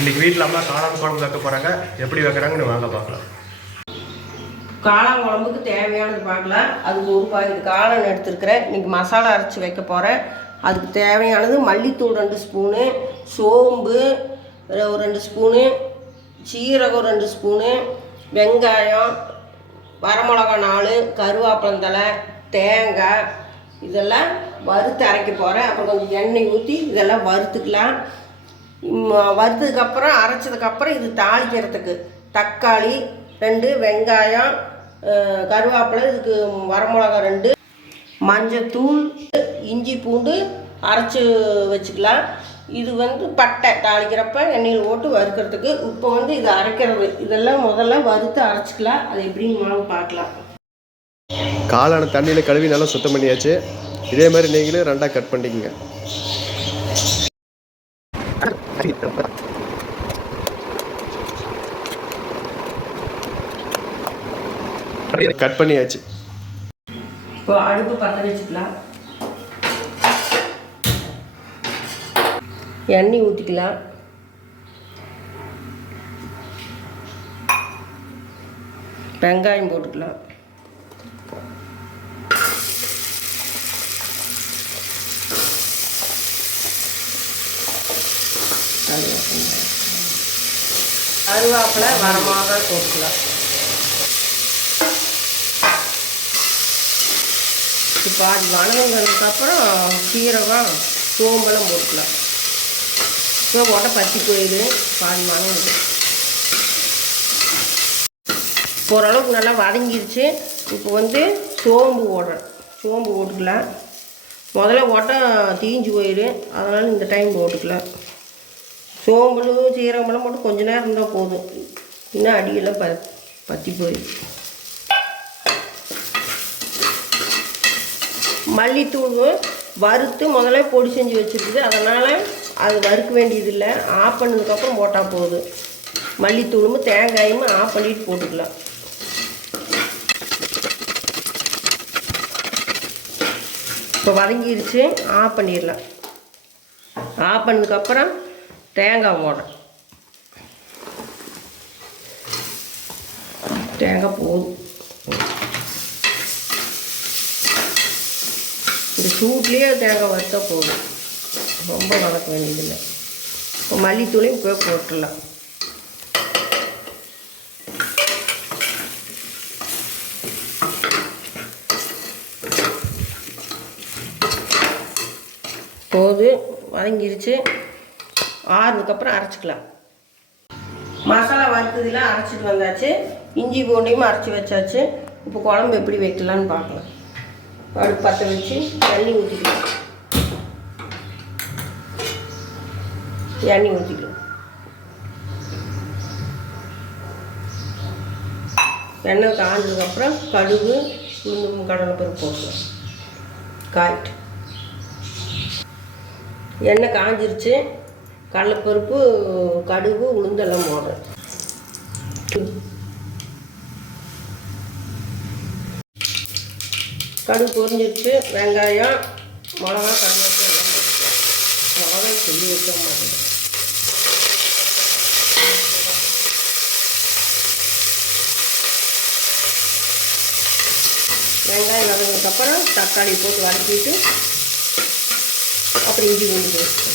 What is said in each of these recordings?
இன்றைக்கி வீட்டில் அம்மா காளான் குழம்பு வைக்க போகிறாங்க. எப்படி வைக்கிறாங்கன்னு வாங்க பார்க்கலாம். காளான் குழம்புக்கு தேவையானது பார்க்கலாம். அதுக்கு ஒரு பாக்கெட் காளான் எடுத்துருக்கிறேன். இன்றைக்கி மசாலா அரைச்சி வைக்க போகிறேன். அதுக்கு தேவையானது மல்லித்தூள் 2 ஸ்பூனு, சோம்பு ஒரு 2 ஸ்பூனு, சீரகம் 2 ஸ்பூனு, வெங்காயம், வரமிளகா 4, கருவேப்பிலந்தலை, தேங்காய் இதெல்லாம் வறுத்து அரைக்க போகிறேன். அப்புறம் கொஞ்சம் எண்ணெய் ஊற்றி இதெல்லாம் வறுத்துக்கலாம். வறுத்ததுக்கப்புறம் அரைச்சதுக்கப்புறம் இது தாளிக்கிறதுக்கு தக்காளி 2, வெங்காயம், கருவேப்பிலை, இதுக்கு வரமிளகா 2, மஞ்சத்தூள், இஞ்சி பூண்டு அரைச்சி வச்சுக்கலாம். இது பட்டை தாளிக்கிறப்ப எண்ணெயில் போட்டு வறுக்கிறதுக்கு. இப்போ இது அரைக்கிறது இதெல்லாம் முதல்ல வறுத்து அரைச்சிக்கலாம். அது எப்படின்னு வாங்க பார்க்கலாம். காளான தண்ணியில் கழுவி நல்லா சுத்தம் பண்ணியாச்சு. இதே மாதிரி நீங்களும் 2ஆக கட் பண்ணிக்கங்க. கட் பண்ணியாச்சு. இப்போ அடுப்பு பற்ற வச்சுக்கலாம். எண்ணெய் ஊற்றிக்கலாம். வெங்காயம் போட்டுக்கலாம். கருவேப்பிலை, வரமிளகா போட்டுக்கலாம். இப்போ அது வணங்கினதுக்கப்புறம் சீரகம், சோம்பெல்லாம் போட்டுக்கலாம். இப்போ போட்ட பத்தி போயிடு பாதி வணங்குது. ஓரளவுக்கு நல்லா வதங்கிடுச்சு. இப்போ சோம்பு போடுறேன். சோம்பு போட்டுக்கலாம். முதல்ல போட்டால் தீஞ்சு போயிடு, அதனால் இந்த டைம் போட்டுக்கலாம். சோம்பலும் சீரகமெல்லாம் போட்டு கொஞ்ச நேரம் இருந்தால் போதும். இன்னும் அடியெல்லாம் பற்றி போயிடுது. மல்லித்தூள் வறுத்து முதல்ல பொடி செஞ்சு வச்சுருக்குது, அதனால் அது வறுக்க வேண்டியதில்லை. ஆஃப் பண்ணதுக்கப்புறம் போட்டால் போதும். மல்லித்தூளும் தேங்காயும் ஆஃப் பண்ணிட்டு போட்டுக்கலாம். இப்போ வதங்கிருச்சு, ஆஃப் பண்ணிடலாம். ஆஃப் பண்ணதுக்கப்புறம் தேங்காய் போடுறேன். தேங்காய் போதும். இந்த சூட்லேயே தேங்காய் வறுத்தா போதும், ரொம்ப வதக்க வேண்டியதில்லை. இப்போ மல்லித்தூளையும் இப்போ போட்டுடலாம். போது வதங்கிருச்சு. ஆறுனதுக்கப்புறம் அரைச்சிக்கலாம். மசாலா வறுத்ததெல்லாம் அரைச்சிட்டு வந்தாச்சு. இஞ்சி பூண்டையும் அரைச்சி வச்சாச்சு. இப்போ குழம்பு எப்படி வைக்கலான்னு பார்க்கலாம். அடுப்பு பற்ற வச்சு எண்ணெய் ஊற்றிக்கலாம். எண்ணெய் ஊற்றிக்கலாம். எண்ணெய் காஞ்சதுக்கப்புறம் கடுகு, உளுந்து, கடலைப்பருப்பு போட்டுக்கலாம். காய்ட்டு எண்ணெய் காஞ்சிருச்சு. கடலைப்பருப்பு, கடுகு, உளுந்தெல்லாம் போடுறேன். கடுகு பொரிஞ்சிருச்சு. வெங்காயம், மிளகா, கருவேப்பிலை எல்லாம் போட்டுக்கலாம். மிளகாய் சொல்லி வைக்க மாட்டேன். வெங்காயம் வதங்கினதுக்கப்புறம் தக்காளி போட்டு வதக்கிட்டு அப்புறம் இஞ்சி பூண்டு போட்டு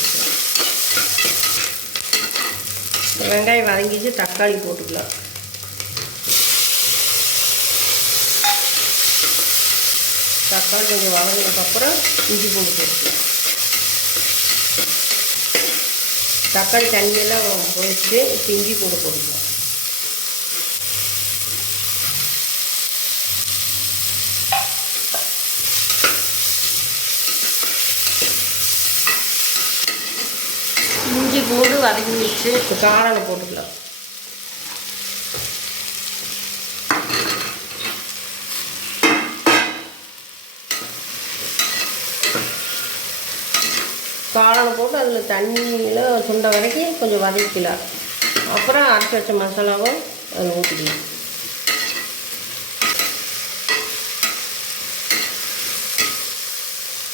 வெங்காயம் வதங்கிச்சு. தக்காளி போட்டுக்கலாம். தக்காளி கொஞ்சம் வதங்கினதுக்கப்புறம் இஞ்சி பூண்டு போட்டுக்கலாம். தக்காளி தண்ணியெல்லாம் போயிடுச்சு. இப்போ இஞ்சி பூண்டு போட்டுக்கலாம். இஞ்சி பூண்டு வதக்கி வச்சு இப்போ காளானை போட்டுக்கலாம். காளானை போட்டு அதில் தண்ணியில் சுண்ட வரைக்கும் கொஞ்சம் வதக்கிக்கலாம். அப்புறம் அரைச்சி வச்ச மசாலாவும் அதில் ஊற்றிக்கலாம்.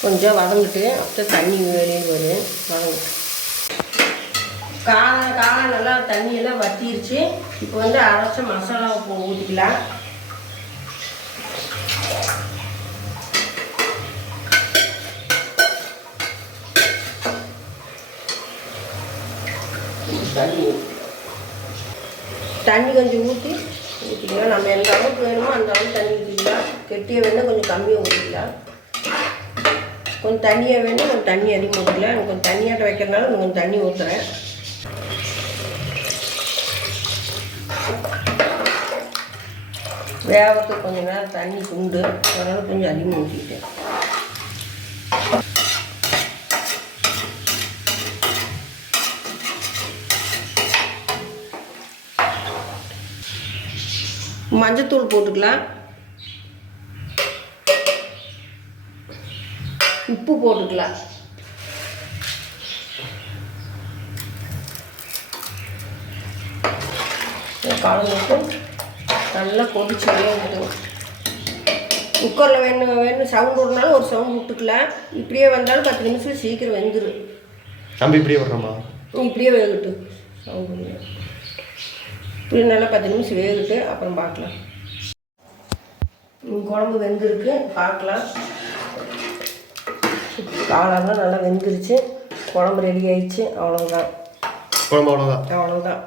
கொஞ்சம் வதங்கிட்டு அப்புறம் தண்ணி வெளியே வரும். வதங்கிட்டு காளான் நல்லா தண்ணியெல்லாம் வற்றிருச்சு. இப்போ வந்து அரைச்ச மசாலாவை ஊற்றிக்கலாம். தண்ணி கொஞ்சம் ஊற்றிக்கலாம். நம்ம எந்த அளவுக்கு வேணுமோ அந்த அளவுக்கு தண்ணி ஊற்றிக்கலாம். கெட்டியாக வேணும் கொஞ்சம் கம்மியாக ஊற்றிக்கலாம். கொஞ்சம் தண்ணியாக வேணும் கொஞ்சம் தண்ணி அதிகமாக ஊற்றிக்கலாம். எனக்கு கொஞ்சம் தண்ணியாட்ட வைக்கிறதுனால கொஞ்சம் தண்ணி ஊற்றுறேன். வேகத்துக்கு கொஞ்சம் நேரம் தண்ணி சுண்டு, அதனால் கொஞ்சம் அதிகமாக ஊற்றிட்டேன். மஞ்சத்தூள் போட்டுக்கலாம். உப்பு போட்டுக்கலாம். கலந்துட்டு நல்லா கொதிச்சு விட்டுணும். குக்கரில் வேணும் சவுண்டு விடனாலும் ஒரு சவுண்டு விட்டுக்கலாம். இப்படியே வந்தாலும் 10 நிமிஷம் சீக்கிரம் வெந்துடும். நம்ம இப்படியே விடுறோமா? இப்படியே வேகட்டும். சவுண்டு இப்படி நல்லா 10 நிமிஷம் வேகட்டு, அப்புறம் பார்க்கலாம். குழம்பு வெந்திருக்கு, பார்க்கலாம். காளான்லாம் நல்லா வெந்துருச்சு. குழம்பு ரெடி ஆயிடுச்சு. அவ்வளோதான். அவ்வளோதான்.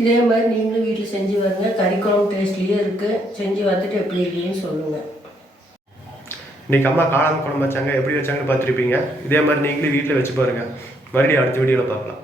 இதே மாதிரி நீங்களும் வீட்டில் செஞ்சு பாருங்க. கறி குழம்பு டேஸ்ட்லேயே இருக்குது. செஞ்சு பார்த்துட்டு எப்படி இருக்குன்னு சொல்லுங்கள். இன்றைக்கி அம்மா காளான் குழம்பு வச்சாங்க, எப்படி வச்சாங்கன்னு பார்த்துருப்பீங்க. இதே மாதிரி நீங்களும் வீட்டில் வச்சு பாருங்கள். மறுபடியும் அடுத்த வீடியோவில் பார்க்கலாம்.